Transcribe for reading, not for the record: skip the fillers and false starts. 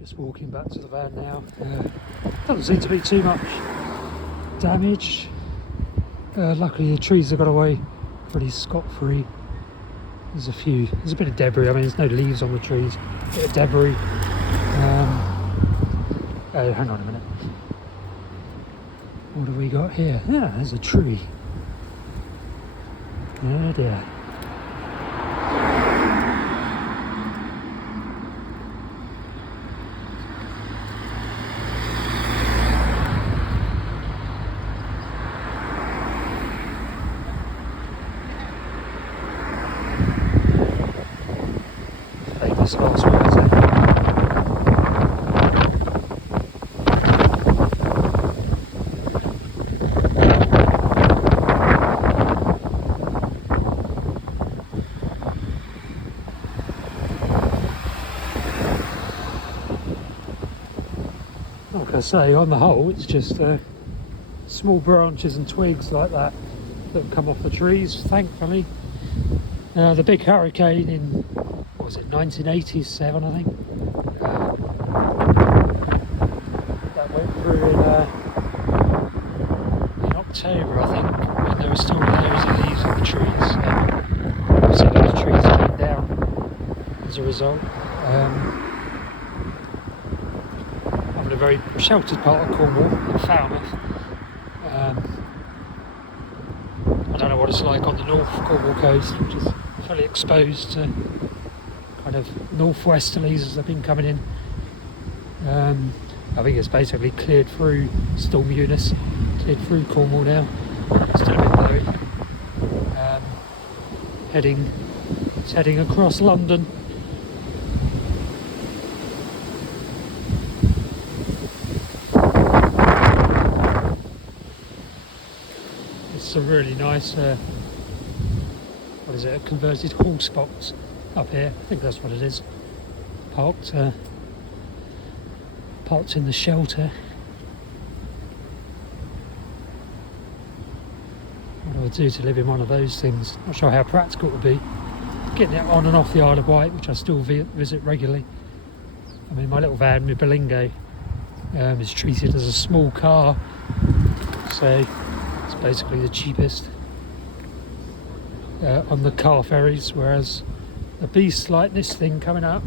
Just walking back to the van now. Doesn't seem to be too much damage. Luckily the trees have got away pretty scot-free. There's a bit of debris. I mean, there's no leaves on the trees. A bit of debris. Oh, hang on a minute. What have we got here? Yeah, there's a tree. Oh dear. Famous last words, eh? Like I say, on the whole, it's just small branches and twigs like that that come off the trees, thankfully. The big hurricane in, what was it, 1987, I think? That went through in October, I think, when there were still loads of leaves on the trees. Obviously those trees came down as a result. I'm in a very sheltered part of Cornwall, in Falmouth. I don't know what it's like on the North Cornwall coast, which is fully exposed to kind of northwesterlies as they've been coming in. I think it's basically cleared through Storm Eunice, cleared through Cornwall now. Still a bit blowy. It's heading across London. It's a really nice, what is it, a converted horse box up here. I think that's what it is. Parked in the shelter. What do I do to live in one of those things? Not sure how practical it would be. Getting it on and off the Isle of Wight, which I still visit regularly. I mean, my little van, my Berlingo, is treated as a small car, so it's basically the cheapest on the car ferries, whereas a beast like this thing coming up